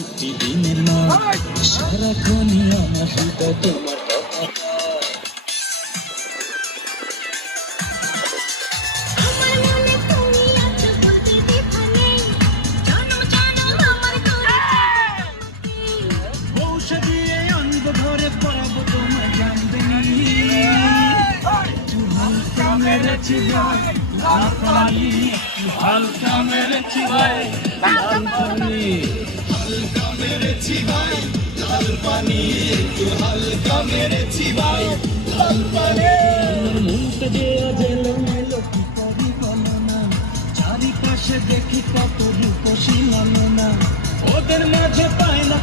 একটি দিনের নয়, সারাক্ষণই আমার হৃদয় তোমার কথা। হালকা মেরেছি ভাই লাল পানি, হালকা মেরেছি ভাই লাল পানি, একটু হালকা মেরেছি ভাই লাল পানি। মনটা যে এলোমেলো, কি করি বলো না, চারিপাশে দেখি কত রূপসী লালনা, ওদের মাঝে পায় না